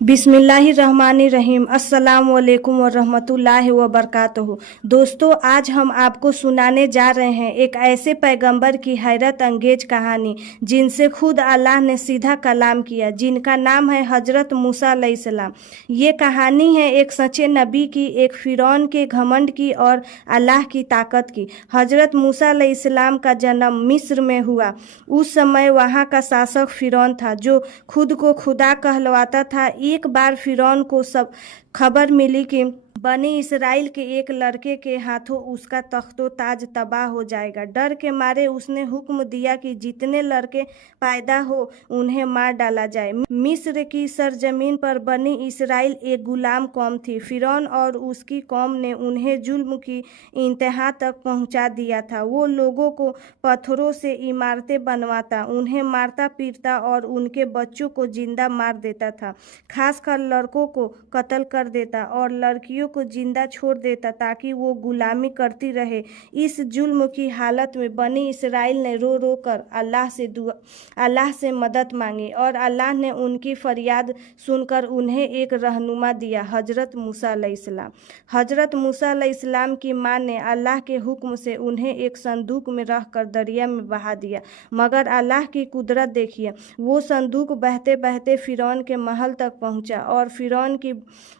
बिस्मिल्लाहिर्रहमानिर्रहीम। अस्सलाम वालेकुम वरहमतुल्लाहि वबरकातुहू। दोस्तों, आज हम आपको सुनाने जा रहे हैं एक ऐसे पैगंबर की हैरत अंगेज कहानी जिनसे खुद अल्लाह ने सीधा कलाम किया, जिनका नाम है हजरत मूसा अलैहिस्सलाम। ये कहानी है एक सच्चे नबी की, एक फिरौन के घमंड की और अल्लाह की ताकत की। हजरत मूसा अलैहिस्सलाम का जन्म मिस्र में हुआ। उस समय वहाँ का शासक फिरौन था जो खुद को खुदा कहलवाता था। एक बार फिरौन को सब खबर मिली कि बनी इसराइल के एक लड़के के हाथों उसका तख्तो ताज तबाह हो जाएगा। डर के मारे उसने हुक्म दिया कि जितने लड़के पैदा हो उन्हें मार डाला जाए। मिस्र की सरजमीन पर बनी इसराइल एक गुलाम कौम थी। फिरौन और उसकी कौम ने उन्हें जुल्म की इंतहा तक पहुंचा दिया था। वो लोगों को पत्थरों से इमारतें बनवाता, उन्हें मारता पीटता और उनके बच्चों को जिंदा मार देता था। खासकर लड़कों को कत्ल कर देता और लड़कियों को जिंदा छोड़ देता ताकि वो गुलामी करती रहे। इस जुल्म की हालत में बनी इसराइल ने रो रो कर अल्लाह से मदद मांगी और अल्लाह ने उनकी फरियाद सुनकर उन्हें एक रहनुमा दिया, हजरत मूसा अलैहिस्सलाम। हजरत मूसा अलैहिस्सलाम की मां ने अल्लाह के हुक्म से उन्हें एक संदूक में रखकर दरिया में बहा दिया। मगर अल्लाह की कुदरत देखिए, वो संदूक बहते बहते फिरौन के महल तक पहुंचा और फिरौन की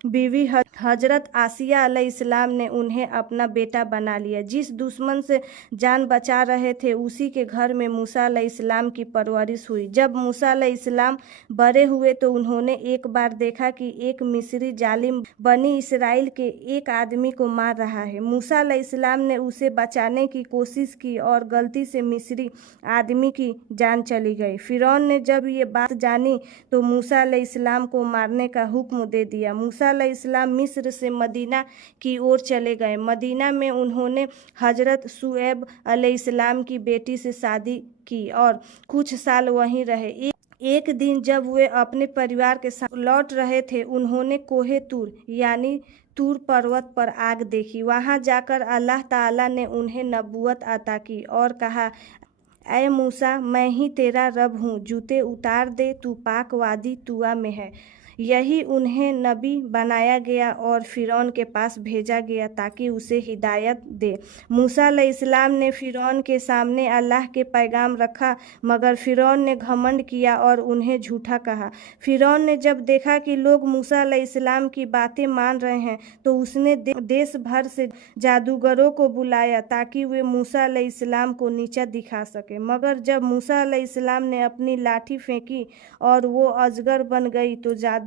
बीवी हजरत आसिया अलैहिस्सलाम ने उन्हें अपना बेटा बना लिया। जिस दुश्मन से जान बचा रहे थे उसी के घर में मूसा अलैहिस्सलाम की परवरिश हुई। जब मूसा अलैहिस्सलाम बड़े हुए तो उन्होंने एक बार देखा कि एक मिस्री जालिम बनी इसराइल के एक आदमी को मार रहा है। मूसा अलैहिस्सलाम ने उसे बचाने की कोशिश की और गलती से मिस्री आदमी की जान चली गई। फिरौन ने जब ये बात जानी तो मूसा अलैहिस्सलाम को मारने का हुक्म दे दिया। मूसा अलैहिस्सलाम मिस्र से मदीना की ओर चले गए। मदीना में उन्होंने हजरत शुएब अलैहिस्सलाम की बेटी से शादी की और कुछ साल वहीं रहे। एक दिन जब वे अपने परिवार के साथ लौट रहे थे, उन्होंने कोहे तूर यानी तूर पर्वत पर आग देखी। वहां जाकर अल्लाह ताला ने उन्हें नबूवत अता की और कहा, ऐ मूसा, मैं ही तेरा रब हूँ, जूते उतार दे, तू पाक वादी तुआ में है। यही उन्हें नबी बनाया गया और फिरौन के पास भेजा गया ताकि उसे हिदायत दे। मूसा अलैहिस्सलाम ने फिरौन के सामने अल्लाह के पैगाम रखा, मगर फिरौन ने घमंड किया और उन्हें झूठा कहा। फिरौन ने जब देखा कि लोग मूसा अलैहिस्सलाम की बातें मान रहे हैं तो उसने देश भर से जादूगरों को बुलाया ताकि वे मूसा अलैहिस्सलाम को नीचा दिखा सके। मगर जब मूसा अलैहिस्सलाम ने अपनी लाठी फेंकी और वो अजगर बन गई तो जादूगर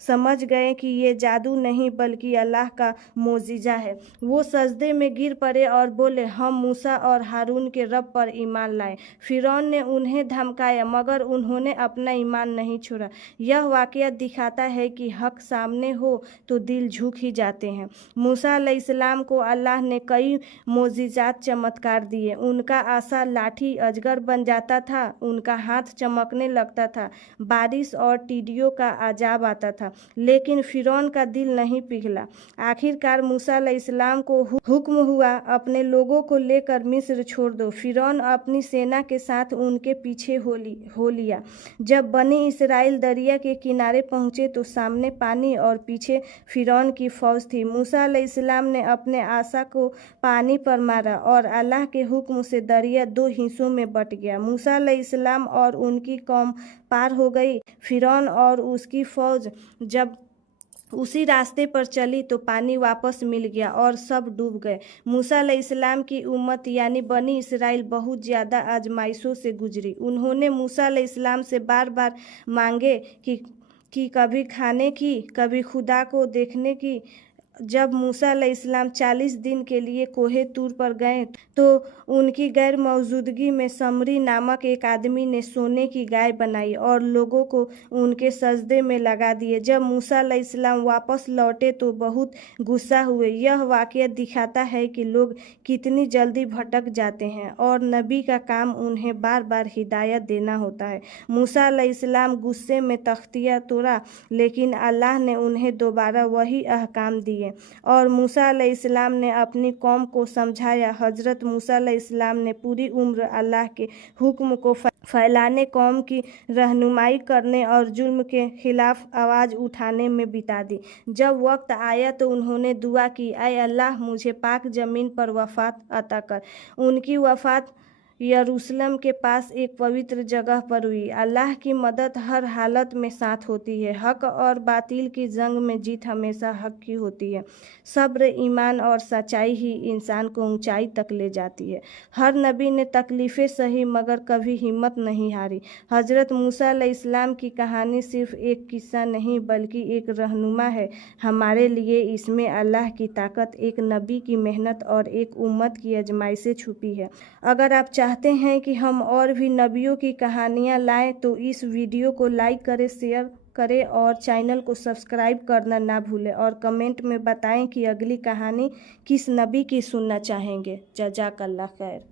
समझ गए कि ये जादू नहीं बल्कि अल्लाह का मोजिजा है। वो सजदे में गिर पड़े और बोले, हम मूसा और हारून के रब पर ईमान लाए। फिरौन ने उन्हें धमकाया मगर उन्होंने अपना ईमान नहीं छोड़ा। यह वाकया दिखाता है कि हक सामने हो तो दिल झुक ही जाते हैं। मूसा अलैहिस्सलाम को अल्लाह ने कई मोजिजात चमत्कार दिए। उनका आसा लाठी अजगर बन जाता था, उनका हाथ चमकने लगता था, बारिश और टिड्डियों का अजाब आता था, लेकिन फिरौन का दिल नहीं पिघला। आखिरकार मूसा अलैहिस्सलाम को हुक्म हुआ, अपने लोगों को लेकर मिस्र छोड़ दो। फिरौन अपनी सेना के साथ उनके पीछे हो लिया। जब बनी इसराइल दरिया के किनारे पहुंचे तो सामने पानी और पीछे फिरौन की फौज थी। मूसा अलैहिस्सलाम ने अपने आसा को पानी पर मारा और अल्लाह के हुक्म से दरिया दो हिस्सों में बट गया। मूसा अलैहिस्सलाम और उनकी कौम पार हो गई। फिरौन और उसकी फौज जब उसी रास्ते पर चली तो पानी वापस मिल गया और सब डूब गए। मूसा अलैहिस्सलाम की उम्मत यानी बनी इसराइल बहुत ज़्यादा आजमाइशों से गुजरी। उन्होंने मूसा अलैहिस्सलाम से बार बार मांगे कि कभी खाने की, कभी खुदा को देखने की। जब मूसा अलैहिस्सलाम 40 दिन के लिए कोहे तूर पर गए तो उनकी गैर मौजूदगी में समरी नामक एक आदमी ने सोने की गाय बनाई और लोगों को उनके सजदे में लगा दिए। जब मूसा अलैहिस्सलाम वापस लौटे तो बहुत गुस्सा हुए। यह वाकया दिखाता है कि लोग कितनी जल्दी भटक जाते हैं और नबी का काम उन्हें बार बार हिदायत देना होता है। मूसा अलैहिस्सलाम गुस्से में तख्तियाँ तोड़ा, लेकिन अल्लाह ने उन्हें दोबारा वही अहकाम दिए। हैं। और मूसा अलैहिस्सलाम ने अपनी कौम को समझाया। हज़रत मूसा अलैहिस्सलाम ने पूरी उम्र अल्लाह के हुक्म को फैलाने, कौम की रहनुमाई करने और जुल्म के खिलाफ आवाज़ उठाने में बिता दी। जब वक्त आया तो उन्होंने दुआ की, ऐ अल्लाह मुझे पाक ज़मीन पर वफ़ात अता कर। उनकी वफ़ात यरूशलेम के पास एक पवित्र जगह पर हुई। अल्लाह की मदद हर हालत में साथ होती है। हक और बातिल की जंग में जीत हमेशा हक की होती है। सब्र, ईमान और सच्चाई ही इंसान को ऊंचाई तक ले जाती है। हर नबी ने तकलीफ़ें सही मगर कभी हिम्मत नहीं हारी। हज़रत मूसा अलैहिस्सलाम की कहानी सिर्फ एक किस्सा नहीं बल्कि एक रहनुमा है हमारे लिए। इसमें अल्लाह की ताकत, एक नबी की मेहनत और एक उम्मत की आजमाइशें छुपी है। अगर आप चाहते हैं कि हम और भी नबियों की कहानियाँ लाएं तो इस वीडियो को लाइक करें, शेयर करें और चैनल को सब्सक्राइब करना ना भूलें। और कमेंट में बताएं कि अगली कहानी किस नबी की सुनना चाहेंगे। जज़ाकल्लाह खैर।